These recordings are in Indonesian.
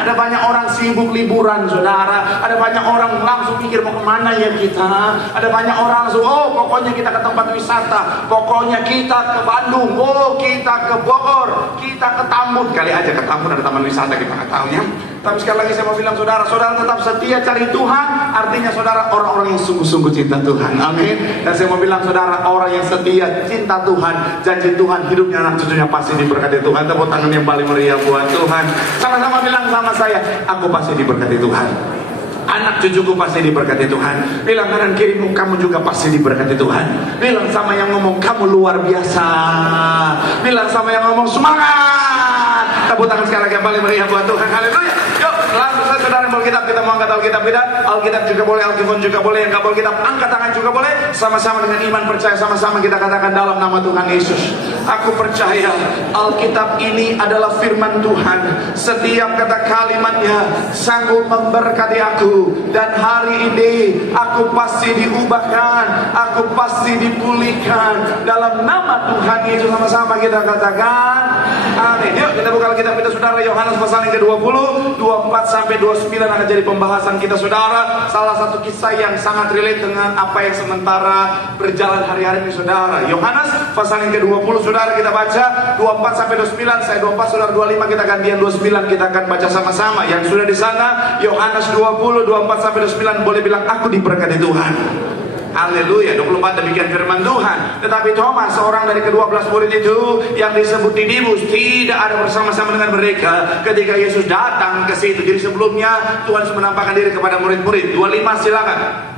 Ada banyak orang sibuk liburan, saudara. Ada banyak orang langsung mikir mau kemana ya kita. Ada banyak orang langsung, oh pokoknya kita ke tempat wisata, pokoknya kita ke Bandung, oh kita ke Bogor, kita ke Tambun. Kali aja ke Tambun ada taman wisata, kita nggak tahu ya. Tapi sekali lagi saya mau bilang saudara, saudara tetap setia cari Tuhan. Artinya saudara orang-orang yang sungguh-sungguh cinta Tuhan. Amin. Dan saya mau bilang saudara, orang yang setia cinta Tuhan, janji Tuhan, hidupnya anak cucunya pasti diberkati Tuhan. Tepuk tangan yang paling meriah buat Tuhan. Sama-sama bilang sama saya, aku pasti diberkati Tuhan. Anak cucuku pasti diberkati Tuhan. Bilang kanan kirimu, kamu juga pasti diberkati Tuhan. Bilang sama yang ngomong, kamu luar biasa. Bilang sama yang ngomong, semangat. Tepuk tangan sekali lagi yang paling meriah buat Tuhan. Haleluya. Yuk langsung saja saudara yang Alkitab, kita mau angkat Alkitab kita. Alkitab juga boleh, Alkitab juga boleh. Yang gak boleh Alkitab, angkat tangan juga boleh. Sama-sama dengan iman percaya, sama-sama kita katakan dalam nama Tuhan Yesus, aku percaya Alkitab ini adalah firman Tuhan. Setiap kata kalimatnya sanggup memberkati aku. Dan hari ini aku pasti diubahkan, aku pasti dipulihkan dalam nama Tuhan Yesus. Sama-sama kita katakan amin. Yuk kita buka Alkitab kita saudara. Yohanes pasal yang ke-20, 24 sampai 29 akan jadi pembahasan kita saudara. Salah satu kisah yang sangat relate dengan apa yang sementara berjalan hari-hari ini saudara. Yohanes pasal yang ke-20 saudara, kita baca 24 sampai 29. Saya 24, saudara 25, kita gantian 29, kita akan baca sama-sama. Yang sudah di sana Yohanes 20, 24 sampai 29 boleh bilang aku diberkati Tuhan. Haleluya. 24 demikian firman Tuhan. Tetapi Thomas, seorang dari ke-12 murid itu yang disebut Didimus, tidak ada bersama-sama dengan mereka ketika Yesus datang ke situ. Jadi sebelumnya Tuhan sudah menampakkan diri kepada murid-murid. 25 silakan.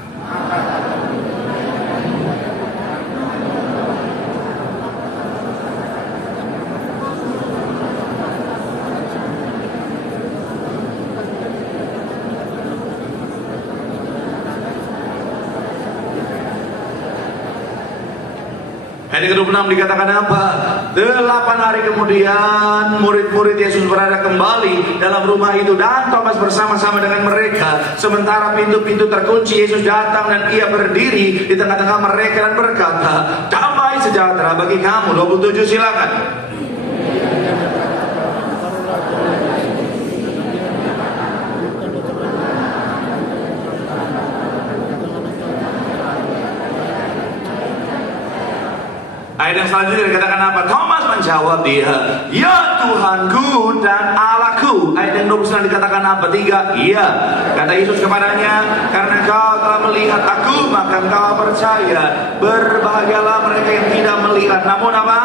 Ayat ke-26 dikatakan apa? 8 hari kemudian murid-murid Yesus berada kembali dalam rumah itu dan Thomas bersama-sama dengan mereka. Sementara pintu-pintu terkunci, Yesus datang dan ia berdiri di tengah-tengah mereka dan berkata, damai sejahtera bagi kamu. 27 silakan. Ayat yang selanjutnya dikatakan apa? Thomas menjawab dia, ya Tuhanku dan Allahku. Ayat yang 29 dikatakan apa? 3, iya. Kata Yesus kepadanya, karena kau telah melihat aku, maka kau percaya. Berbahagialah mereka yang tidak melihat, namun apa?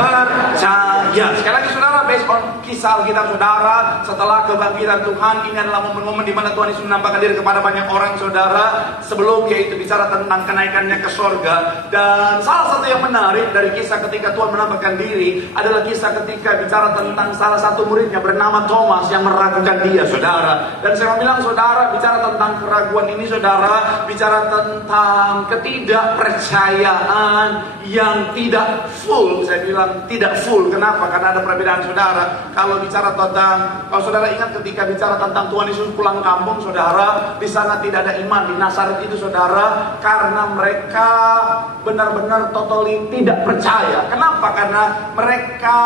Percaya. Sekali lagi saudara, based on kisah Alkitab saudara, setelah kebangkitan Tuhan, ini adalah momen-momen di mana Tuhan Yesus menampakkan diri kepada banyak orang saudara. Sebelum yaitu bicara tentang kenaikannya ke sorga. Dan salah satu yang menarik dari kisah ketika Tuhan menampakkan diri adalah kisah ketika bicara tentang salah satu muridnya bernama Thomas yang meragukan dia saudara. Dan saya mau bilang saudara, bicara tentang keraguan ini saudara, bicara tentang ketidakpercayaan yang tidak full. Saya bilang tidak full, kenapa? Karena ada perbedaan saudara. Kalau bicara tentang, kalau saudara ingat ketika bicara tentang Tuhan Yesus pulang kampung saudara, di sana tidak ada iman di Nazaret itu saudara, karena mereka benar-benar totally tidak percaya. Kenapa? Karena mereka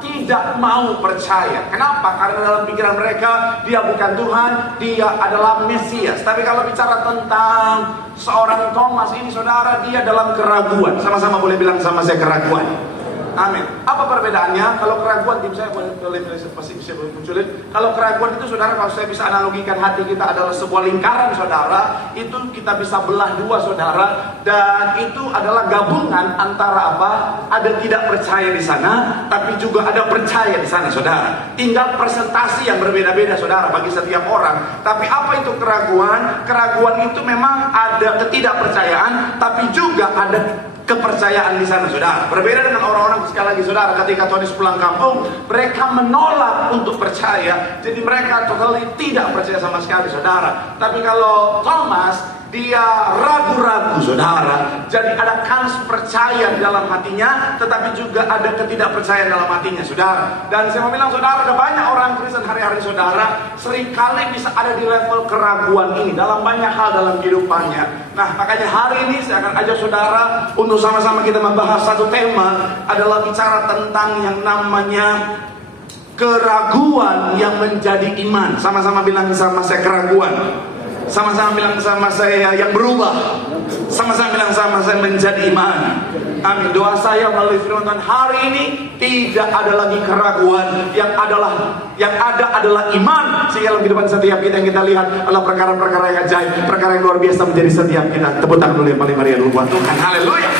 tidak mau percaya. Kenapa? Karena dalam pikiran mereka dia bukan Tuhan, dia adalah Mesias. Tapi kalau bicara tentang seorang Thomas ini saudara, dia dalam keraguan. Sama-sama boleh bilang sama saya keraguan. Amin. Apa perbedaannya? Kalau keraguan, tim saya boleh pasti bisa munculin. Kalau keraguan itu saudara, kalau saya bisa analogikan hati kita adalah sebuah lingkaran saudara, itu kita bisa belah dua saudara, dan itu adalah gabungan antara apa? Ada tidak percaya di sana, tapi juga ada percaya di sana saudara. Tinggal presentasi yang berbeda-beda saudara bagi setiap orang. Tapi apa itu keraguan? Keraguan itu memang ada ketidakpercayaan, tapi juga ada kepercayaan di sana saudara. Berbeda dengan orang-orang sekali lagi saudara, ketika Tuhan Yesus pulang kampung, mereka menolak untuk percaya. Jadi mereka totally tidak percaya sama sekali saudara. Tapi kalau Thomas, dia ragu-ragu saudara. Jadi ada kans percaya dalam hatinya, tetapi juga ada ketidakpercayaan dalam hatinya saudara. Dan saya mau bilang saudara, ada banyak orang Kristen hari-hari saudara seringkali bisa ada di level keraguan ini dalam banyak hal dalam kehidupannya. Nah makanya hari ini saya akan ajak saudara untuk sama-sama kita membahas satu tema, adalah bicara tentang yang namanya Keraguan yang menjadi iman. Sama-sama bilang sama saya keraguan. Sama-sama bilang sama saya yang berubah. Sama-sama bilang sama saya menjadi iman. Amin. Doa saya melalui firman Tuhan hari ini, tidak ada lagi keraguan. Yang ada adalah iman. Sehingga dalam kehidupan setiap kita yang kita lihat adalah perkara-perkara yang ajaib, perkara yang luar biasa menjadi setiap kita. Tepuk tangan dulu yang paling meriah dulu buat Tuhan. Haleluya.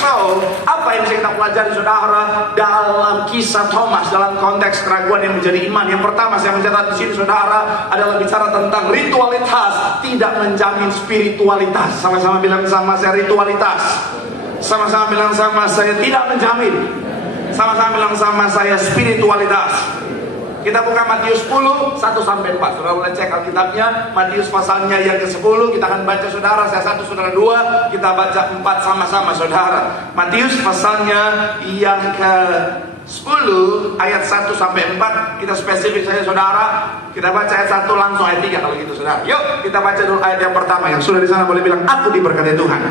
So, apa yang bisa kita pelajari saudara dalam kisah Thomas dalam konteks keraguan yang menjadi iman? Yang pertama saya mencatat di sini saudara adalah bicara tentang ritualitas tidak menjamin spiritualitas. Sama-sama bilang sama saya ritualitas. Sama-sama bilang sama saya tidak menjamin. Sama-sama bilang sama saya spiritualitas. Kita buka Matius 10, 1-4. Saudara boleh cek Alkitabnya. Matius pasalnya yang ke-10. Kita akan baca saudara. Saya 1, saudara 2. Kita baca 4 sama-sama saudara. Matius pasalnya yang ke-10 ayat 1-4. Kita spesifik saja saudara. Kita baca ayat 1 langsung ayat 3 kalau gitu saudara. Yuk kita baca dulu ayat yang pertama. Yang sudah di sana boleh bilang aku diberkati Tuhan.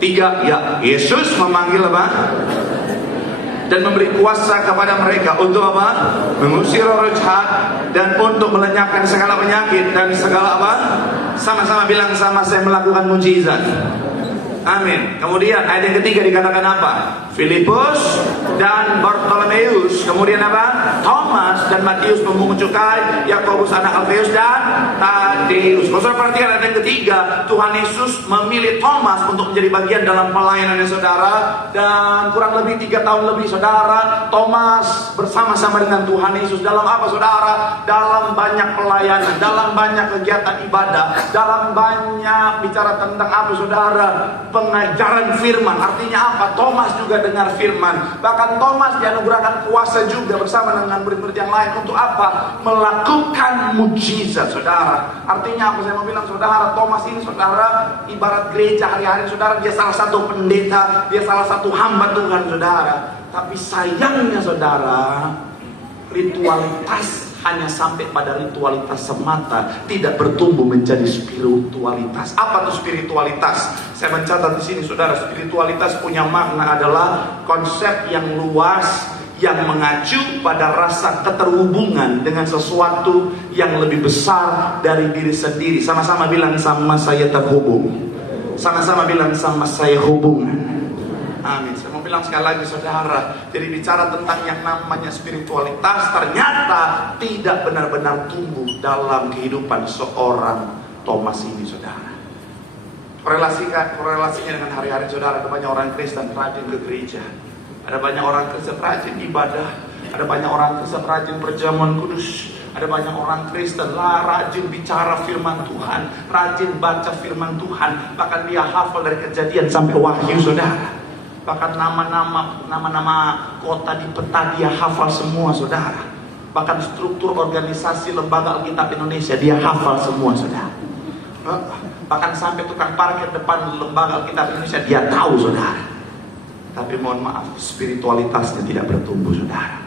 3, ya Yesus memanggil apa? Dan memberi kuasa kepada mereka untuk apa? Mengusir roh jahat dan untuk melenyapkan segala penyakit dan segala apa? Sama-sama bilang sama saya melakukan mujizat. Amin. Kemudian ayat yang ketiga dikatakan apa? Filipus dan Bartolomeus. Kemudian apa? Thomas dan Matius pemungut cukai, Yakobus anak Alfeus dan Tadeus. Kalau saudara perhatikan ayat yang ketiga, Tuhan Yesus memilih Thomas untuk menjadi bagian dalam pelayanannya saudara. Dan kurang lebih 3 tahun lebih saudara, Thomas bersama-sama dengan Tuhan Yesus dalam apa saudara? Dalam banyak pelayanan, dalam banyak kegiatan ibadah, dalam banyak bicara tentang apa saudara? Pengajaran firman. Artinya apa? Thomas juga dengar firman. Bahkan Thomas dianugerahkan kuasa juga bersama dengan murid-murid yang lain untuk apa? Melakukan mujizat saudara. Artinya apa? Saya mau bilang saudara, Thomas ini saudara ibarat gereja hari-hari saudara. Dia salah satu pendeta, dia salah satu hamba Tuhan saudara. Tapi sayangnya saudara, ritualitas hanya sampai pada ritualitas semata, tidak bertumbuh menjadi spiritualitas. Apa itu spiritualitas? Saya mencatat di sini saudara, spiritualitas punya makna adalah konsep yang luas yang mengacu pada rasa keterhubungan dengan sesuatu yang lebih besar dari diri sendiri. Sama-sama bilang sama saya terhubung. Sama-sama bilang sama saya hubungan. Amin. Saya mau bilang sekali lagi saudara, jadi bicara tentang yang namanya spiritualitas ternyata tidak benar-benar tumbuh dalam kehidupan seorang Thomas ini saudara. Korelasinya dengan hari-hari saudara, ada banyak orang Kristen rajin ke gereja, ada banyak orang Kristen rajin ibadah, ada banyak orang Kristen rajin perjamuan kudus, ada banyak orang Kristen rajin bicara firman Tuhan, rajin baca firman Tuhan, bahkan dia hafal dari Kejadian sampai Wahyu saudara. Bahkan nama-nama kota di peta dia hafal semua saudara. Bahkan struktur organisasi lembaga Alkitab Indonesia dia hafal semua saudara. Bahkan sampai tukang parkir depan lembaga Alkitab Indonesia dia tahu saudara. Tapi mohon maaf, spiritualitasnya tidak bertumbuh saudara.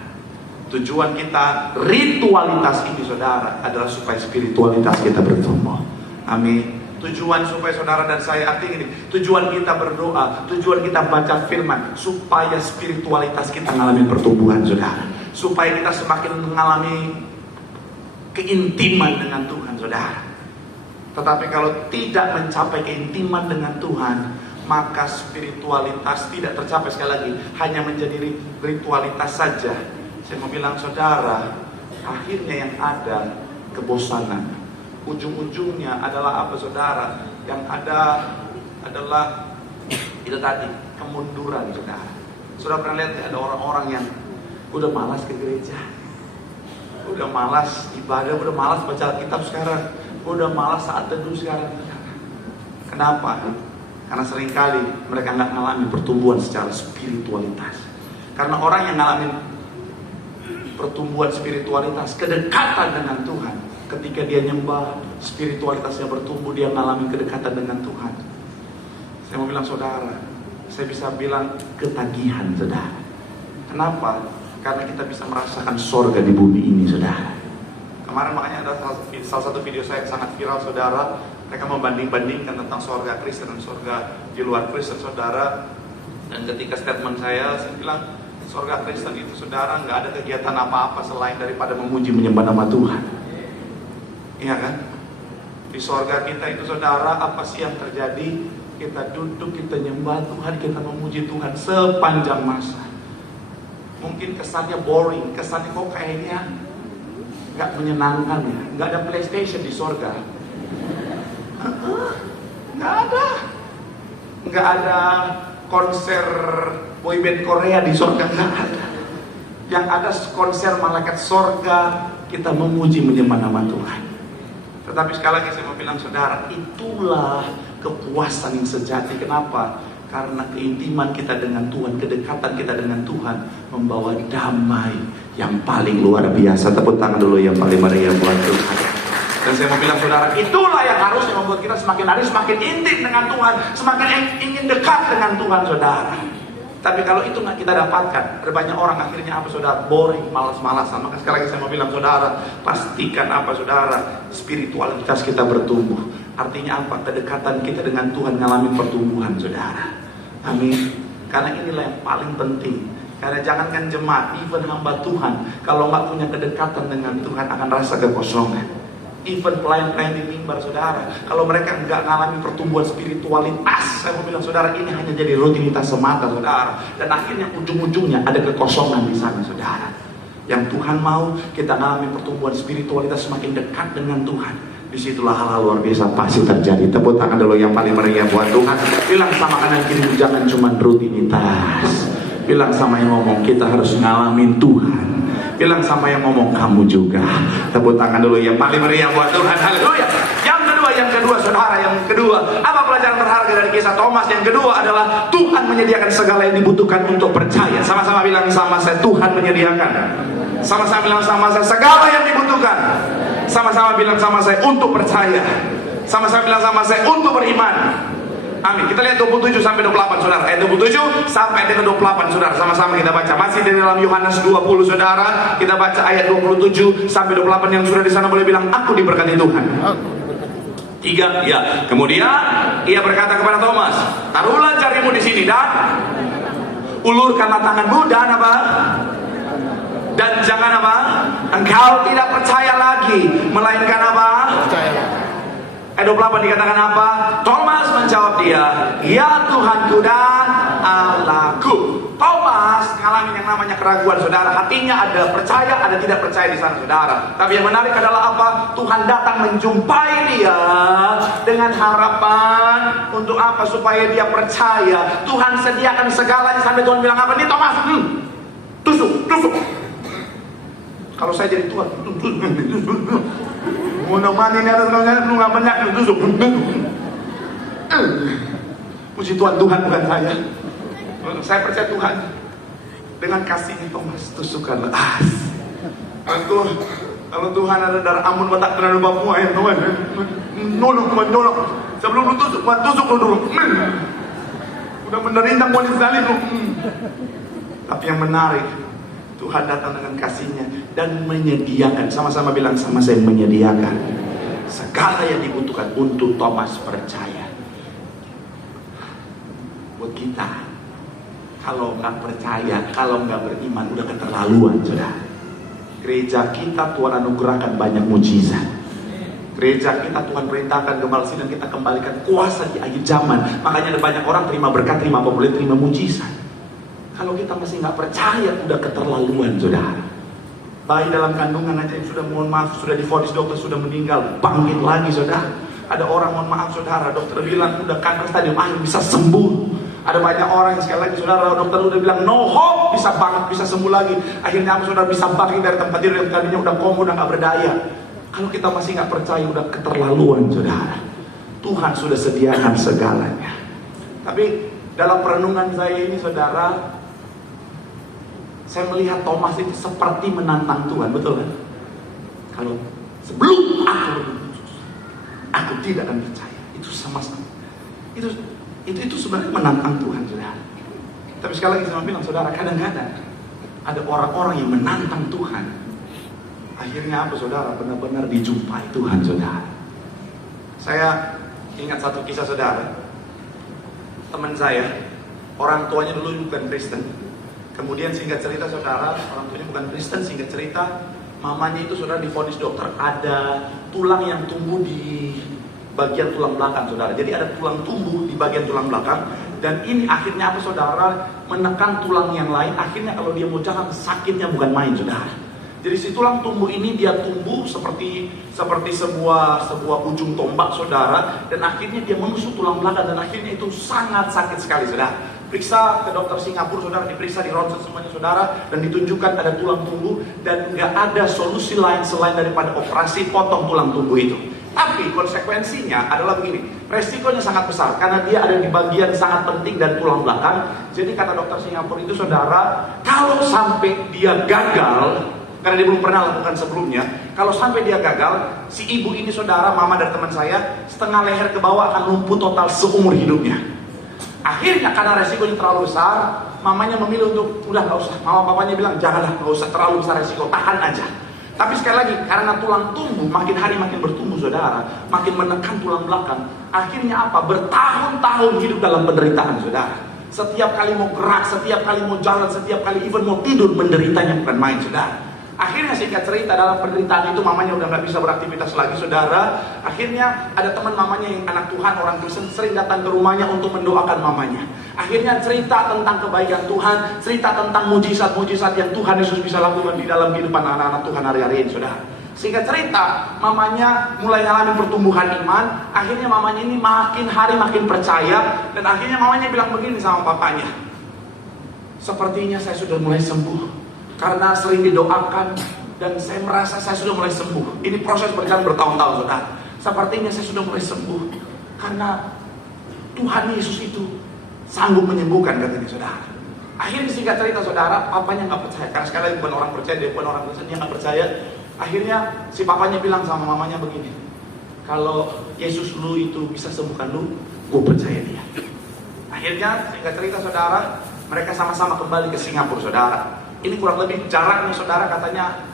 Tujuan kita ritualitas ini saudara adalah supaya spiritualitas kita bertumbuh. Amin. Tujuan supaya saudara dan saya arti ini, tujuan kita berdoa, tujuan kita baca firman, supaya spiritualitas kita mengalami pertumbuhan saudara, supaya kita semakin mengalami keintiman dengan Tuhan saudara. Tetapi kalau tidak mencapai keintiman dengan Tuhan, maka spiritualitas tidak tercapai. Sekali lagi, hanya menjadi ritualitas saja. Saya mau bilang saudara, akhirnya yang ada kebosanan. Ujung-ujungnya adalah apa saudara? Yang ada adalah itu tadi, kemunduran saudara. Saudara pernah lihat ada orang-orang yang udah malas ke gereja, udah malas ibadah, udah malas baca Alkitab sekarang, udah malas saat teduh sekarang. Kenapa? Karena seringkali mereka nggak mengalami pertumbuhan secara spiritualitas. Karena orang yang ngalamin pertumbuhan spiritualitas, kedekatan dengan Tuhan, ketika dia nyembah, spiritualitasnya bertumbuh, dia mengalami kedekatan dengan Tuhan. Saya mau bilang saudara, saya bisa bilang ketagihan saudara. Kenapa? Karena kita bisa merasakan sorga di bumi ini saudara. Kemarin makanya ada salah satu video saya yang sangat viral saudara. Mereka membanding-bandingkan tentang sorga Kristen dan sorga di luar Kristen saudara. Dan ketika statement saya bilang Sorga Kristen itu saudara nggak ada kegiatan apa-apa selain daripada memuji menyembah nama Tuhan. Iya kan? Di sorga kita itu saudara, apa sih yang terjadi? Kita duduk, kita nyembah Tuhan, kita memuji Tuhan sepanjang masa. Mungkin kesannya boring, kesannya kok kayaknya nggak menyenangkan ya. Nggak ada PlayStation di sorga. Nggak ada. Nggak ada konser boyband Korea di sorga, nggak ada. Yang ada konser malaikat sorga, kita memuji menyembah nama Tuhan. Tetapi sekali lagi saya mau bilang saudara, itulah kepuasan yang sejati. Kenapa? Karena keintiman kita dengan Tuhan, kedekatan kita dengan Tuhan membawa damai yang paling luar biasa. Tepuk tangan dulu yang paling meriah buat Tuhan. Dan saya mau bilang saudara, itulah yang harusnya membuat kita semakin hari semakin intim dengan Tuhan, semakin ingin dekat dengan Tuhan saudara. Tapi kalau itu nggak kita dapatkan, ada banyak orang akhirnya apa saudara? Boring, malas-malasan. Maka sekali lagi saya mau bilang saudara, pastikan apa saudara? Spiritualitas kita bertumbuh. Artinya apa? Kedekatan kita dengan Tuhan ngalamin pertumbuhan saudara. Amin. Karena inilah yang paling penting. Karena jangankan jemaat, even hamba Tuhan, kalau nggak punya kedekatan dengan Tuhan akan rasa kekosongan. Even pelayan-pelayan di mimbar saudara, kalau mereka nggak ngalami pertumbuhan spiritualitas, saya mau bilang saudara, ini hanya jadi rutinitas semata saudara. Dan akhirnya ujung-ujungnya ada kekosongan di sana saudara. Yang Tuhan mau kita ngalami pertumbuhan spiritualitas, semakin dekat dengan Tuhan. Disitulah hal-hal luar biasa pasti terjadi. Tepuk tangan dulu yang paling meriah buat Tuhan. Bilang sama kanan kiri, jangan cuma rutinitas. Bilang sama yang ngomong, kita harus ngalamin Tuhan. Bilang sama yang ngomong, kamu juga. Tepuk tangan dulu yang paling meriah buat Tuhan. Haleluya. Yang kedua saudara, yang kedua, apa pelajaran berharga dari kisah Thomas? Yang kedua adalah Tuhan menyediakan segala yang dibutuhkan untuk percaya. Sama-sama bilang sama saya, Tuhan menyediakan. Sama-sama bilang sama saya, segala yang dibutuhkan. Sama-sama bilang sama saya, untuk percaya. Sama-sama bilang sama saya, untuk beriman. Amin. Kita lihat 27 sampai 28 saudara. Ayat 27 sampai ayat 28 saudara. Sama-sama kita baca. Masih dari dalam Yohanes 20 saudara. Kita baca ayat 27 sampai 28. Yang sudah di sana boleh bilang, aku diberkati Tuhan. 3, ya. Kemudian ia berkata kepada Thomas, taruhlah jarimu di sini dan ulurkanlah tanganmu dan apa? Dan jangan apa? Engkau tidak percaya lagi, melainkan apa? Percaya. Ayat 28 dikatakan apa? Thomas menjawab dia, ya Tuhanku dan Allahku. Thomas ngalamin yang namanya keraguan saudara. Hatinya ada percaya, ada tidak percaya di sana saudara. Tapi yang menarik adalah apa? Tuhan datang menjumpai dia dengan harapan untuk apa? Supaya dia percaya. Tuhan sediakan segalanya sampai Tuhan bilang apa? Nih Thomas, tusuk. Kalau saya jadi Tuhan, mau nemani ini ada lu nggak banyak tusuk. Puji Tuhan, Tuhan bukan saya. Saya percaya Tuhan dengan kasihnya. Thomas, tusukkanlah. Kalau Tuhan ada darah amun watak terhadap bapakmu, Tuhan nolong. Sebelum lu tusuk lu dulu. Udah menerintang wanita salib lu. Tapi yang menarik, Tuhan datang dengan kasihnya dan menyediakan. Sama-sama bilang sama saya, menyediakan segala yang dibutuhkan untuk Thomas percaya. Buat kita, kalau nggak percaya, kalau nggak beriman, udah keterlaluan sudah. Gereja kita Tuhan anugerahkan banyak mujizat. Gereja kita Tuhan perintahkan gembala sidang, kita kembalikan kuasa di akhir zaman. Makanya ada banyak orang terima berkat, terima apa boleh, terima mujizat. Kalau kita masih nggak percaya, udah keterlaluan saudara. Bayi dalam kandungan aja yang sudah, mohon maaf, sudah divonis dokter sudah meninggal, bangkit lagi saudara. Ada orang, mohon maaf saudara, dokter bilang udah kanker stadium akhir, bisa sembuh. Ada banyak orang yang sekali lagi saudara, dokter udah bilang no hope, bisa banget, bisa sembuh lagi. Akhirnya saudara bisa bangkit dari tempat tidur yang tadinya udah koma, udah nggak berdaya. Kalau kita masih nggak percaya, udah keterlaluan saudara. Tuhan sudah sediakan segalanya. Tapi dalam perenungan saya ini saudara, saya melihat Thomas itu seperti menantang Tuhan, betul kan? Kalau sebelum aku tidak akan percaya, itu sama sekali. Itu sebenarnya menantang Tuhan, saudara. Tapi sekali lagi saya bilang, saudara, kadang-kadang ada orang-orang yang menantang Tuhan. Akhirnya apa, saudara? Benar-benar dijumpai Tuhan, saudara. Saya ingat satu kisah, saudara. Teman saya, orang tuanya dulu bukan Kristen. Kemudian singkat cerita saudara, orang tuanya bukan Kristen, singkat cerita, mamanya itu saudara divonis dokter ada tulang yang tumbuh di bagian tulang belakang saudara. Jadi ada tulang tumbuh di bagian tulang belakang, dan ini akhirnya apa saudara, menekan tulang yang lain. Akhirnya kalau dia mau jalan, sakitnya bukan main saudara. Jadi si tulang tumbuh ini dia tumbuh seperti sebuah ujung tombak saudara, dan akhirnya dia menusuk tulang belakang, dan akhirnya itu sangat sakit sekali saudara. Periksa ke dokter Singapura saudara, diperiksa di ronsen semuanya saudara, dan ditunjukkan ada tulang tumbuh, dan nggak ada solusi lain selain daripada operasi potong tulang tumbuh itu. Tapi konsekuensinya adalah begini, resikonya sangat besar karena dia ada di bagian sangat penting dan tulang belakang. Jadi kata dokter Singapura itu saudara, kalau sampai dia gagal, karena dia belum pernah lakukan sebelumnya, kalau sampai dia gagal, si ibu ini saudara, mama dan teman saya, setengah leher ke bawah akan lumpuh total seumur hidupnya. Akhirnya karena resikonya terlalu besar, mamanya memilih untuk udah nggak usah. Mama papanya bilang janganlah, nggak usah terlalu besar resiko, tahan aja. Tapi sekali lagi, karena tulang tumbuh makin hari makin bertumbuh saudara, makin menekan tulang belakang, akhirnya apa? Bertahun-tahun hidup dalam penderitaan saudara. Setiap kali mau gerak, setiap kali mau jalan, setiap kali even mau tidur, menderitanya bukan main saudara. Akhirnya singkat cerita, dalam penderitaan itu mamanya udah nggak bisa beraktivitas lagi saudara. Akhirnya ada teman mamanya yang anak Tuhan, orang Kristen, sering datang ke rumahnya untuk mendoakan mamanya. Akhirnya cerita tentang kebaikan Tuhan, cerita tentang mujizat-mujizat yang Tuhan Yesus bisa lakukan di dalam kehidupan anak-anak Tuhan hari-hari ini saudara. Singkat cerita, mamanya mulai ngalamin pertumbuhan iman. Akhirnya mamanya ini makin hari makin percaya, dan akhirnya mamanya bilang begini sama papanya, sepertinya saya sudah mulai sembuh karena sering didoakan, dan saya merasa saya sudah mulai sembuh. Ini proses berjalan bertahun-tahun saudara. Sepertinya saya sudah mulai sembuh karena Tuhan Yesus itu sanggup menyembuhkan, katanya saudara. Akhirnya singkat cerita saudara, papanya nggak percaya, karena sekali lagi bukan orang percaya, dia bukan orang Kristen, dia nggak percaya. Akhirnya si papanya bilang sama mamanya begini, kalau Yesus lu itu bisa sembuhkan lu, gue percaya dia. Akhirnya singkat cerita saudara, mereka sama-sama kembali ke Singapura saudara. Ini kurang lebih jaraknya saudara, katanya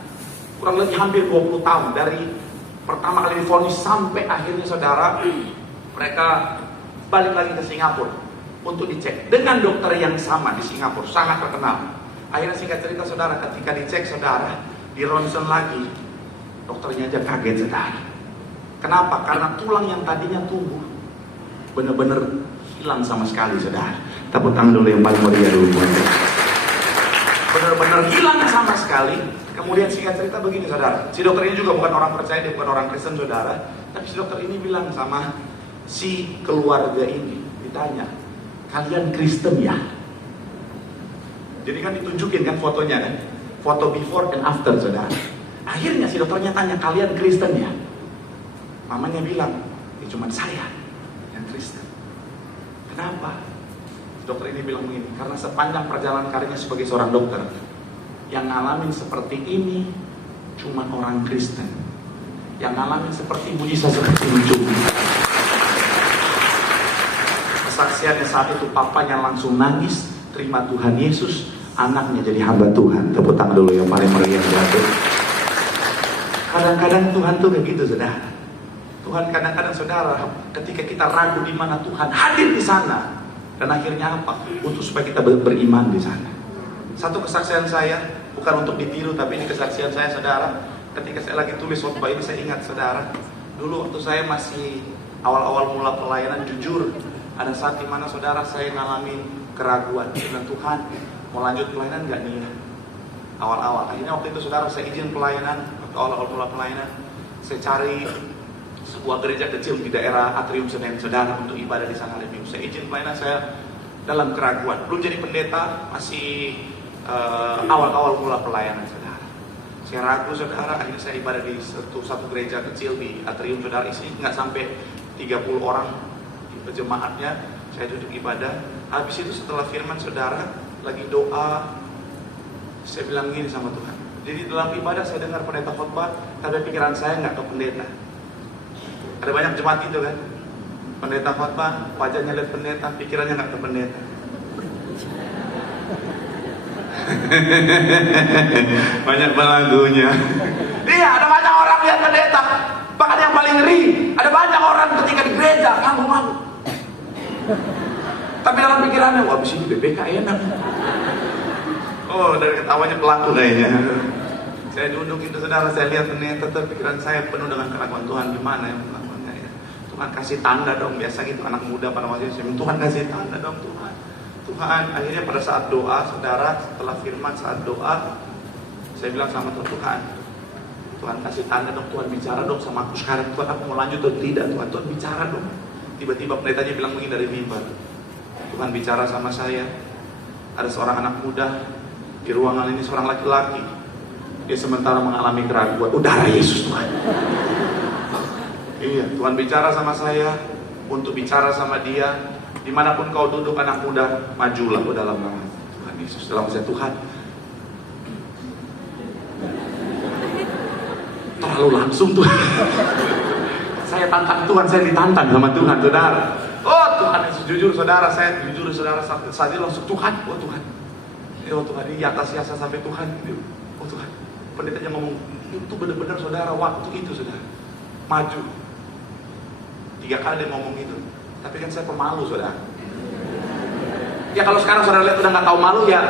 kurang lebih hampir 20 tahun dari pertama kali divonis sampai akhirnya saudara mereka balik lagi ke Singapura untuk dicek dengan dokter yang sama di Singapura, sangat terkenal. Akhirnya singkat cerita saudara, ketika dicek saudara, di ronsen lagi, dokternya aja kaget saudara. Kenapa? Karena tulang yang tadinya tumbuh benar-benar hilang sama sekali saudara. Tepuk tangan dulu yang paling meriah dulu. Benar-benar hilang sama sekali. Kemudian singkat cerita begini saudara, si dokter ini juga bukan orang percaya, dia bukan orang Kristen saudara. Tapi si dokter ini bilang sama si keluarga ini, ditanya, kalian Kristen ya? Jadi kan ditunjukin kan fotonya kan, foto before and after saudara. Akhirnya si dokternya tanya, kalian Kristen ya? Mamanya bilang, ya cuma saya yang Kristen. Kenapa? Dokter ini bilang begini, karena sepanjang perjalanan karirnya sebagai seorang dokter, yang ngalamin seperti ini cuma orang Kristen. Yang ngalamin seperti mujizat seperti ini. Kesaksiannya saat itu papanya langsung nangis, terima Tuhan Yesus, anaknya jadi hamba Tuhan. Tepuk tangan dulu yang paling meriah jatuh. Kadang-kadang Tuhan tuh kayak gitu saudara. Tuhan kadang-kadang saudara, ketika kita ragu di mana, Tuhan hadir di sana. Dan akhirnya apa? Untuk supaya kita beriman di sana. Satu kesaksian saya, bukan untuk ditiru, tapi ini kesaksian saya saudara. Ketika saya lagi tulis khotbah ini, saya ingat saudara, dulu waktu saya masih awal-awal mula pelayanan, jujur, ada saat dimana saudara saya ngalamin keraguan. Saya bilang, Tuhan, mau lanjut pelayanan gak nih ya? Awal-awal, akhirnya waktu itu saudara saya izin pelayanan, waktu awal-awal mula pelayanan, saya cari sebuah gereja kecil di daerah Atrium Senen saudara untuk ibadah di sana lebih. Saya izin pelayanan, saya dalam keraguan, belum jadi pendeta, masih awal-awal mula pelayanan saudara. Saya ragu saudara, akhirnya saya ibadah di satu gereja kecil di Atrium saudara, isi nggak sampai 30 orang jemaatnya. Saya duduk ibadah. Habis itu setelah firman saudara, lagi doa, saya bilang gini sama Tuhan. Jadi dalam ibadah saya dengar pendeta khotbah, tapi pikiran saya nggak ke pendeta. Ada banyak jemaat itu kan, pendeta khotbah, wajahnya lihat pendeta, pikirannya nggak ke pendeta. Banyak lagunya. Iya, ada banyak orang lihat pendeta. Bahkan yang paling ngeri, ada banyak orang ketika di gereja malu-malu. Tapi dalam pikirannya, wah abis ini BPK enak. Oh, dari ketawanya pelaku kayaknya. Saya duduk itu saudara, saya lihat ternyata pikiran saya penuh dengan keraguan. Tuhan gimana ya melakukannya ya? Tuhan kasih tanda dong, biasa gitu anak muda pada waktu itu. Tuhan kasih tanda dong Tuhan. Tuhan, akhirnya pada saat doa saudara, setelah firman saat doa, saya bilang sama Tuhan, Tuhan kasih tanda dong, Tuhan bicara dong sama aku sekarang. Tuhan, aku mau lanjut atau tidak Tuhan, Tuhan bicara dong. Tiba-tiba pendetanya bilang begini dari mimbar, Tuhan bicara sama saya, ada seorang anak muda di ruangan ini, seorang laki-laki, dia sementara mengalami keraguan. Udara Yesus Tuhan. Iya, Tuhan bicara sama saya untuk bicara sama dia. Dimanapun kau duduk anak muda, majulah ke dalam nama Tuhan Yesus. Dalam saya Tuhan, terlalu langsung Tuhan. Saya tantang Tuhan, saya ditantang sama Tuhan saudara. Oh Tuhan Yesus, jujur saudara, saya jujur saudara saat ini langsung Tuhan. Oh Tuhan, oh Tuhan, di atas siasa sampai Tuhan. Oh Tuhan, pendetanya ngomong itu benar-benar saudara, waktu itu saudara maju 3 kali dia ngomong itu. Tapi kan saya pemalu saudara. Ya kalau sekarang saudara lihat udah nggak tahu malu ya.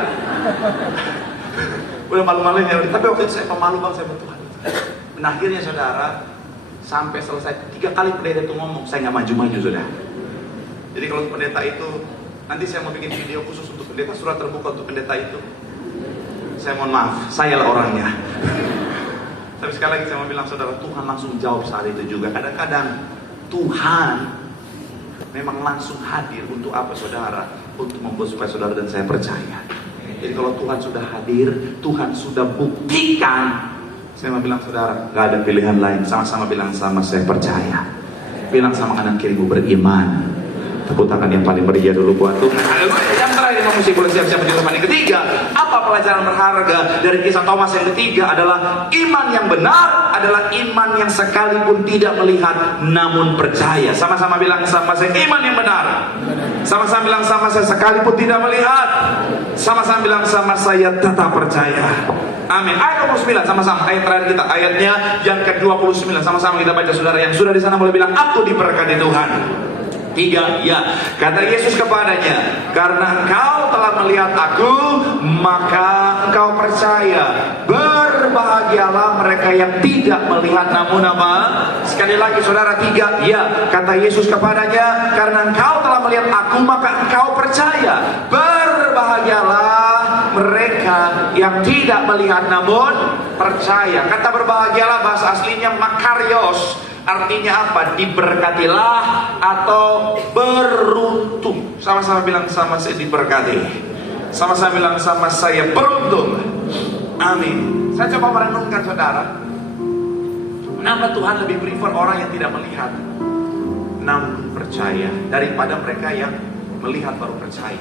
Udah malu-maluin ya. Tapi waktu itu saya pemalu banget, saya bertuhan. Nah akhirnya saudara, sampai selesai 3 kali pendeta itu ngomong, saya nggak maju-maju saudara. Jadi kalau pendeta itu, nanti saya mau bikin video khusus untuk pendeta, surat terbuka untuk pendeta itu. Saya mohon maaf, saya lah orangnya. Tapi sekali lagi saya mau bilang saudara, Tuhan langsung jawab saat itu juga. Kadang-kadang Tuhan memang langsung hadir untuk apa saudara? Untuk membuat supaya saudara dan saya percaya. Jadi kalau Tuhan sudah hadir, Tuhan sudah buktikan. Saya mau bilang saudara, gak ada pilihan lain. Sama-sama bilang sama saya percaya. Bilang sama kanan kirimu beriman. Tepuk tangan yang paling meriah dulu buat Tuhan. Yang terakhir memang mesti boleh siap-siap di rumah. Yang ketiga, apa pelajaran berharga dari kisah Thomas? Yang ketiga adalah iman yang benar adalah iman yang sekalipun tidak melihat namun percaya. Sama-sama bilang sama saya, iman yang benar. Sama-sama bilang sama saya, sekalipun tidak melihat. Sama-sama bilang sama saya, tetap percaya. Amin. Ayat 29 sama-sama, ayat terakhir kita, ayatnya yang ke-29. Sama-sama kita baca saudara. Yang sudah di sana boleh bilang, aku diberkati Tuhan. 3, ya, kata Yesus kepadanya, karena engkau telah melihat aku, maka engkau percaya. Berbahagialah mereka yang tidak melihat namun apa? Sekali lagi saudara, 3, ya, kata Yesus kepadanya, karena engkau telah melihat aku, maka engkau percaya. Berbahagialah mereka yang tidak melihat namun percaya. Kata berbahagialah bahasa aslinya makarios. Artinya apa? Diberkatilah atau beruntung. Sama-sama bilang sama saya, diberkati. Sama-sama bilang sama saya, beruntung. Amin. Saya coba merenungkan saudara, kenapa Tuhan lebih prefer orang yang tidak melihat namun percaya daripada mereka yang melihat baru percaya?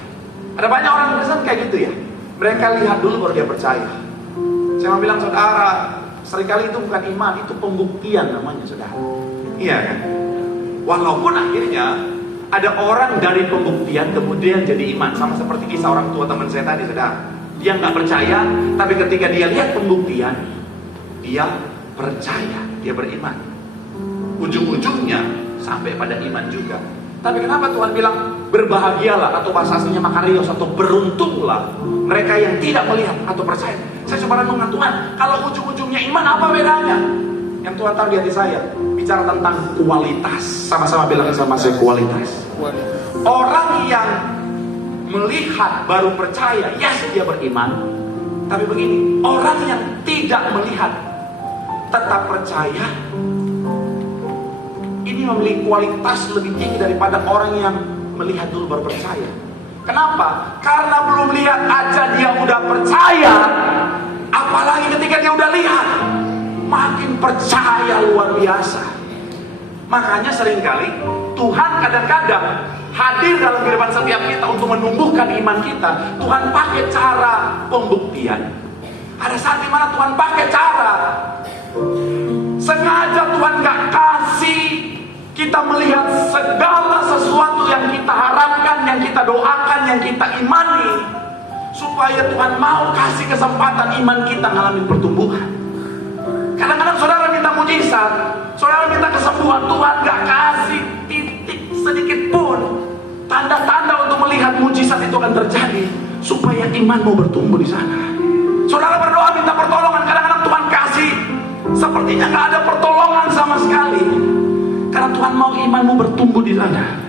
Ada banyak orang Kristen kayak gitu ya. Mereka lihat dulu baru dia percaya. Saya mau bilang saudara, seringkali itu bukan iman, itu pembuktian namanya saudara. Iya kan? Walaupun akhirnya ada orang dari pembuktian kemudian jadi iman. Sama seperti kisah orang tua teman saya tadi saudara. Dia nggak percaya, tapi ketika dia lihat pembuktian, dia percaya, dia beriman. Ujung-ujungnya sampai pada iman juga. Tapi kenapa Tuhan bilang berbahagialah atau bahasa aslinya makarios atau beruntunglah mereka yang tidak melihat atau percaya? Saya coba renungkan Tuhan, kalau ujung-ujungnya iman apa bedanya? Yang Tuhan tahu di hati saya, bicara tentang kualitas. Sama-sama bilang sama saya, kualitas. Orang yang melihat baru percaya, yes dia beriman. Tapi begini, orang yang tidak melihat tetap percaya, ini memiliki kualitas lebih tinggi daripada orang yang melihat dulu baru percaya. Kenapa? Karena belum lihat aja dia udah percaya. Apalagi ketika dia udah lihat, makin percaya luar biasa. Makanya seringkali Tuhan kadang-kadang hadir dalam kehidupan setiap kita untuk menumbuhkan iman kita. Tuhan pakai cara pembuktian. Ada saat dimana Tuhan pakai cara sengaja Tuhan gak kasih kita melihat segala sesuatu yang kita harapkan, yang kita doakan, yang kita imani, supaya Tuhan mau kasih kesempatan iman kita ngalamin pertumbuhan. Kadang-kadang saudara minta mujizat, saudara minta kesembuhan, Tuhan gak kasih titik sedikit pun tanda-tanda untuk melihat mujizat itu akan terjadi, supaya iman mau bertumbuh di sana. Saudara berdoa minta pertolongan, kadang-kadang Tuhan kasih, sepertinya gak ada pertolongan sama sekali. Karena Tuhan mau imanmu bertumbuh di sana.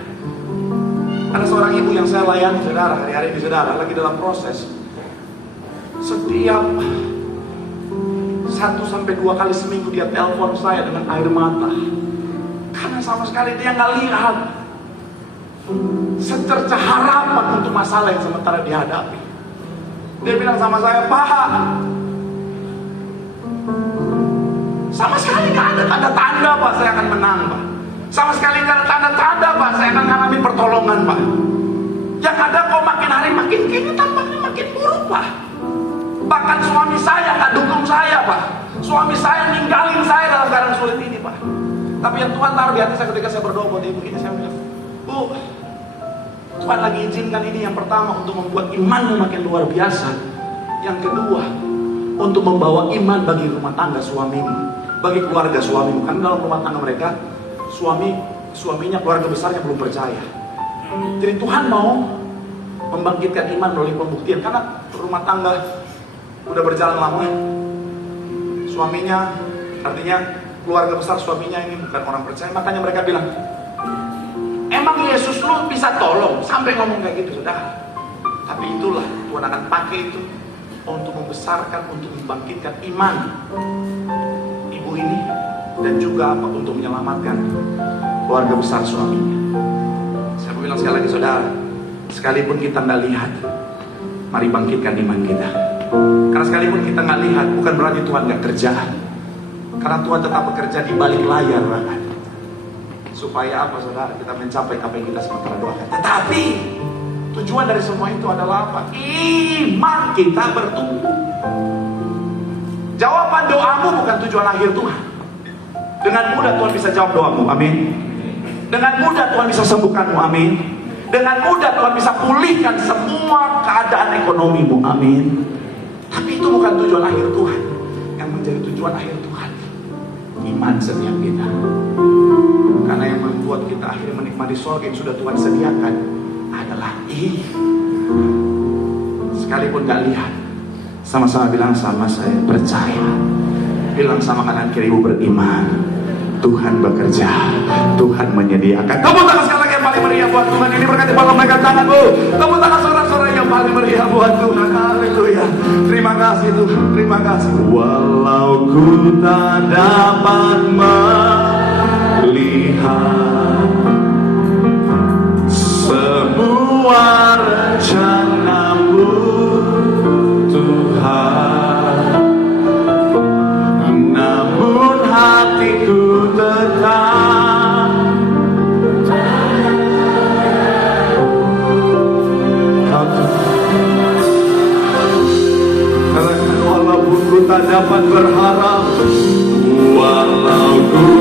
Ada seorang ibu yang saya layani, saudara, hari-hari ini saudara lagi dalam proses. Setiap 1 sampai 2 kali seminggu dia telepon saya dengan air mata. Karena sama sekali dia gak lihat secercah harapan untuk masalah yang sementara dihadapi. Dia bilang sama saya, Pak, sama sekali gak ada tanda-tanda Pak saya akan menang Pak. Sama sekali gak ada tanda-tanda Pak saya akan mengalami pertolongan Pak. Yang ada kok makin hari makin kini tampaknya makin buruk Pak. Bahkan suami saya gak dukung saya Pak. Suami saya ninggalin saya dalam keadaan sulit ini Pak. Tapi yang Tuhan taruh di hati saya ketika saya berdoa buat ibu ini, saya bilang, Bu, Tuhan lagi izinkan ini yang pertama untuk membuat imanmu makin luar biasa. Yang kedua, untuk membawa iman bagi rumah tangga suamimu, bagi keluarga suamimu. Karena dalam rumah tangga mereka, suaminya, keluarga besarnya belum percaya. Jadi Tuhan mau membangkitkan iman melalui pembuktian. Karena rumah tangga udah berjalan lama, suaminya, artinya keluarga besar suaminya ini bukan orang percaya. Makanya mereka bilang, emang Yesus lu bisa tolong? Sampai ngomong kayak gitu, saudara. Tapi itulah Tuhan akan pakai itu untuk membesarkan, untuk membangkitkan iman ibu ini, dan juga apa, untuk menyelamatkan keluarga besar suaminya. Saya mau bilang sekali lagi, saudara, sekalipun kita nggak lihat, mari bangkitkan iman kita. Karena sekalipun kita nggak lihat, bukan berarti Tuhan nggak kerja. Karena Tuhan tetap bekerja di balik layar, bahkan. Supaya apa, saudara? Kita mencapai apa yang kita sementara doakan. Tetapi tujuan dari semua itu adalah apa? Iman kita bertumbuh. Jawaban doamu bukan tujuan akhir Tuhan. Dengan mudah Tuhan bisa jawab doamu, amin. Dengan mudah Tuhan bisa sembuhkanmu, amin. Dengan mudah Tuhan bisa pulihkan semua keadaan ekonomimu, amin. Tapi itu bukan tujuan akhir Tuhan. Yang menjadi tujuan akhir Tuhan, iman setiap kita. Karena yang membuat kita akhirnya menikmati surga yang sudah Tuhan sediakan adalah sekalipun gak lihat, sama-sama bilang sama saya percaya. Bilang sama kanan kirimu, beriman. Tuhan bekerja, Tuhan menyediakan. Tepuk tangan sekali lagi yang paling meriah buat Tuhan. Ini berkati malam megang tanganmu. Tepuk tangan sorak-sorak yang paling meriah buat Tuhan. Haleluya. Terima kasih Tuhan, terima kasih. Walau ku tak dapat melihat semua rencana-Mu Tuhan, namun hatiku tetap walaupun ku tak dapat berharap, walau ku